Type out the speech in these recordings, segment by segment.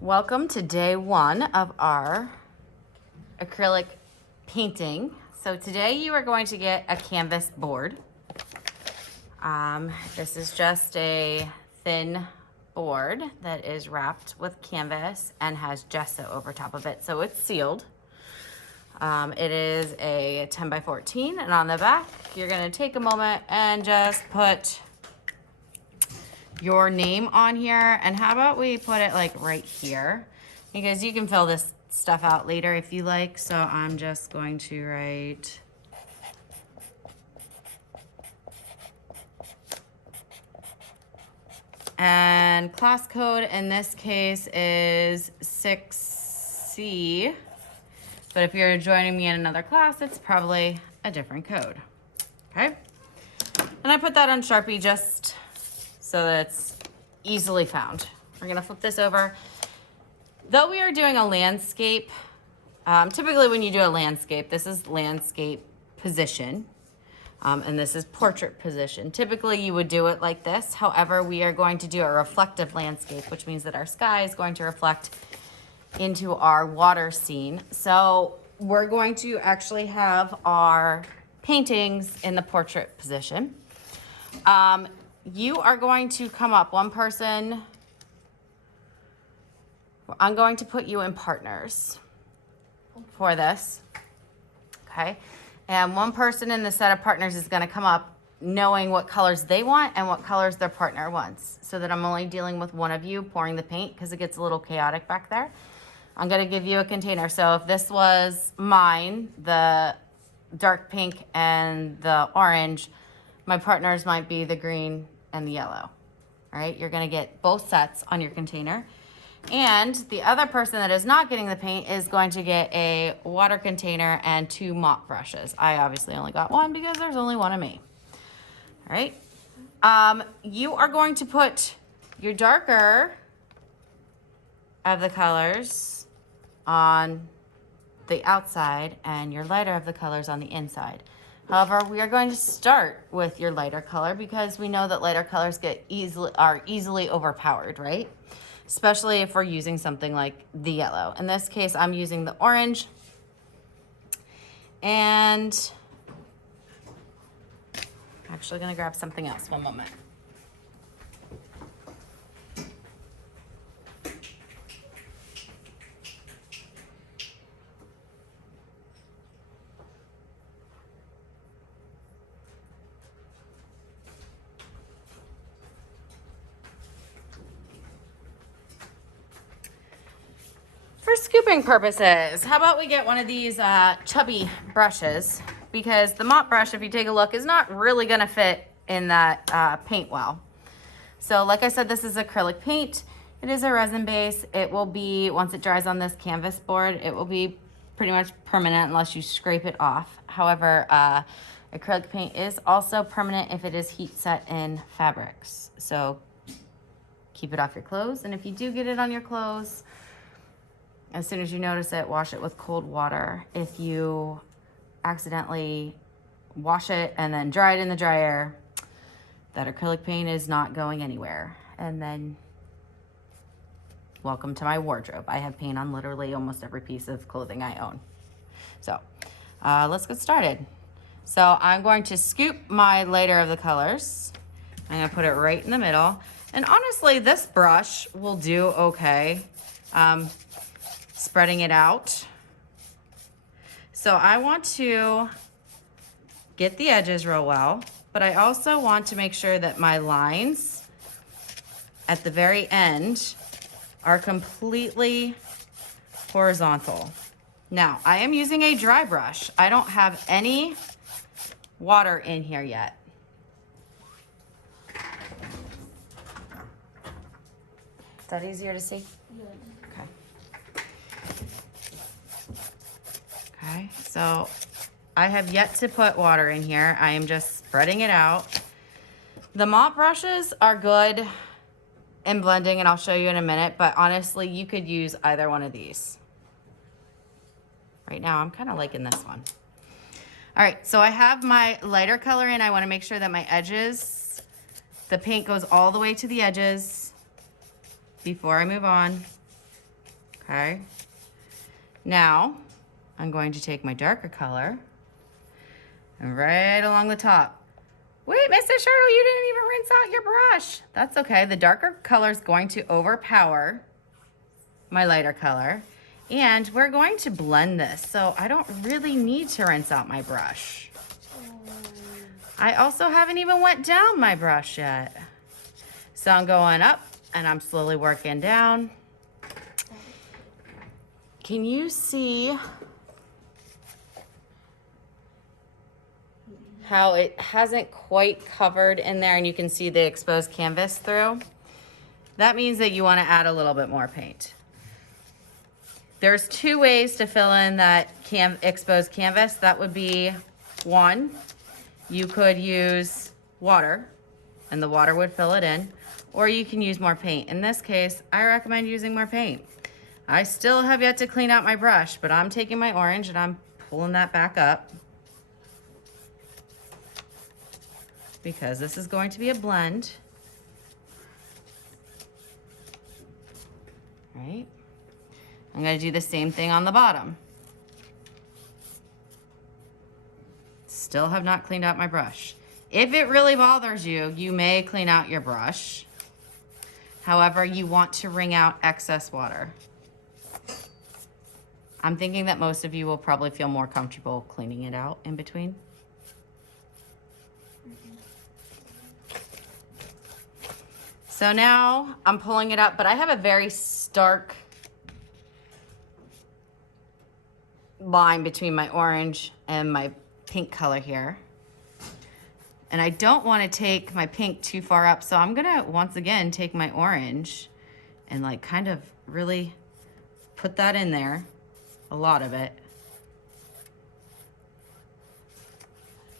Welcome to day one of our acrylic painting. So today you are going to get a canvas board. This is just a thin board that is wrapped with canvas and has gesso over top of it, so it's sealed. It is a 10 by 14, and on the back you're going to take a moment and just put your name on here. And how about we put it like right here, because you can fill this stuff out later if you like. So I'm just going to write and class code in this case is 6C, but if you're joining me in another class it's probably a different code. Okay, and I put that on Sharpie just so that it's easily found. We're gonna flip this over. Though we are doing a landscape, typically when you do a landscape, this is landscape position, and this is portrait position. Typically you would do it like this. However, we are going to do a reflective landscape, which means that our sky is going to reflect into our water scene. So we're going to actually have our paintings in the portrait position. You are going to come up, one person, I'm going to put you in partners for this, okay? And one person in the set of partners is gonna come up knowing what colors they want and what colors their partner wants, so that I'm only dealing with one of you pouring the paint because it gets a little chaotic back there. I'm gonna give you a container. So if this was mine, the dark pink and the orange, my partners might be the green and the yellow. All right, you're gonna get both sets on your container. And the other person that is not getting the paint is going to get a water container and 2 mop brushes. I obviously only got one because there's only one of me. All right, you are going to put your darker of the colors on the outside and your lighter of the colors on the inside. However, we are going to start with your lighter color because we know that lighter colors are easily overpowered, right? Especially if we're using something like the yellow. In this case, I'm using the orange. And I'm actually gonna grab something else, one moment. For scooping purposes, how about we get one of these chubby brushes, because the mop brush, if you take a look, is not really gonna fit in that paint well. So like I said, this is acrylic paint. It is a resin base. It will be, once it dries on this canvas board, it will be pretty much permanent unless you scrape it off. However, acrylic paint is also permanent if it is heat set in fabrics. So keep it off your clothes. And if you do get it on your clothes, as soon as you notice it, wash it with cold water. If you accidentally wash it and then dry it in the dryer, that acrylic paint is not going anywhere. And then welcome to my wardrobe. I have paint on literally almost every piece of clothing I own. So let's get started. So I'm going to scoop my lighter of the colors. I'm gonna put it right in the middle. And honestly, this brush will do okay. Spreading it out. So I want to get the edges real well, but I also want to make sure that my lines at the very end are completely horizontal. Now, I am using a dry brush. I don't have any water in here yet. Is that easier to see? Yeah. Okay. Okay, so I have yet to put water in here. I am just spreading it out. The mop brushes are good in blending, and I'll show you in a minute, but honestly, you could use either one of these. Right now, I'm kind of liking this one. All right, so I have my lighter color in. I want to make sure that my edges, the paint goes all the way to the edges. before I move on. Okay. Now, I'm going to take my darker color and right along the top. Wait, Mr. Shirtle, you didn't even rinse out your brush. That's okay. The darker color is going to overpower my lighter color. And we're going to blend this, so I don't really need to rinse out my brush. I also haven't even wet down my brush yet. So I'm going up and I'm slowly working down. Can you see how it hasn't quite covered in there and you can see the exposed canvas through? That means that you want to add a little bit more paint. There's two ways to fill in that exposed canvas. That would be one, you could use water and the water would fill it in, or you can use more paint. In this case, I recommend using more paint. I still have yet to clean out my brush, but I'm taking my orange and I'm pulling that back up because this is going to be a blend. Right? I'm going to do the same thing on the bottom. Still have not cleaned out my brush. If it really bothers you, you may clean out your brush. However, you want to wring out excess water. I'm thinking that most of you will probably feel more comfortable cleaning it out in between. So now I'm pulling it up, but I have a very stark line between my orange and my pink color here. And I don't want to take my pink too far up, so I'm gonna once again take my orange and like kind of really put that in there, a lot of it,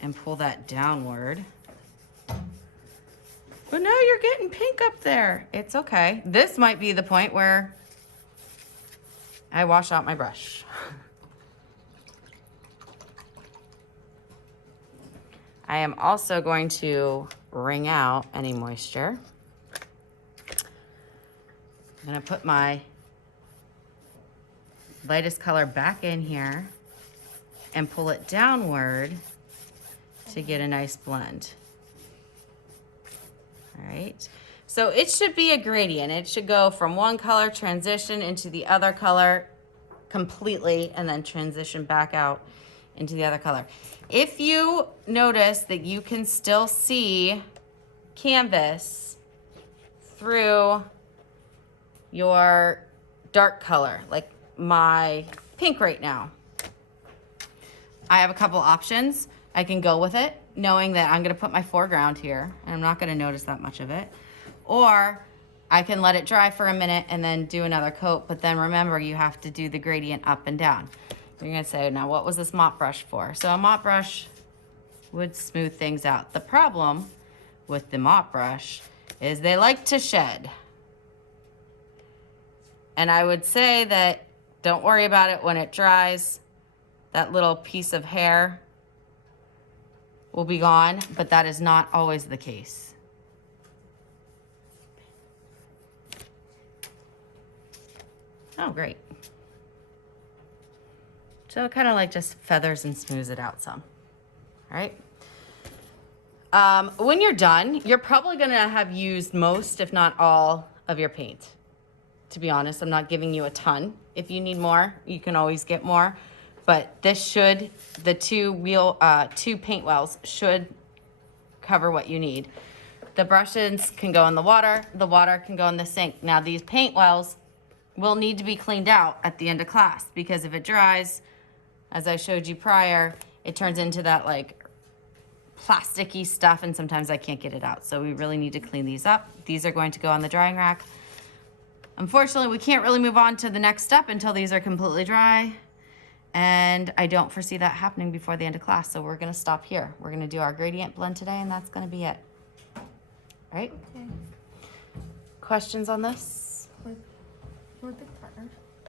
and pull that downward. But now you're getting pink up there. It's okay. This might be the point where I wash out my brush. I am also going to wring out any moisture. I'm gonna put my lightest color back in here and pull it downward to get a nice blend. All right, so it should be a gradient. It should go from one color, transition into the other color completely, and then transition back out into the other color. If you notice that you can still see canvas through your dark color, like my pink right now, I have a couple options. I can go with it, knowing that I'm gonna put my foreground here, and I'm not gonna notice that much of it. Or I can let it dry for a minute and then do another coat, but then remember, you have to do the gradient up and down. You're gonna say, now what was this mop brush for? So a mop brush would smooth things out. The problem with the mop brush is they like to shed. And I would say that don't worry about it when it dries. That little piece of hair will be gone, but that is not always the case. Oh, great. So it kind of like just feathers and smooths it out some, all right? When you're done, you're probably gonna have used most, if not all, of your paint. To be honest, I'm not giving you a ton. If you need more, you can always get more. But this should, the two paint wells should cover what you need. The brushes can go in the water can go in the sink. Now these paint wells will need to be cleaned out at the end of class, because if it dries, as I showed you prior, it turns into that like plasticky stuff, and sometimes I can't get it out. So we really need to clean these up. These are going to go on the drying rack. Unfortunately, we can't really move on to the next step until these are completely dry. And I don't foresee that happening before the end of class. So we're gonna stop here. We're gonna do our gradient blend today, and that's gonna be it. All right? Okay. Questions on this? For the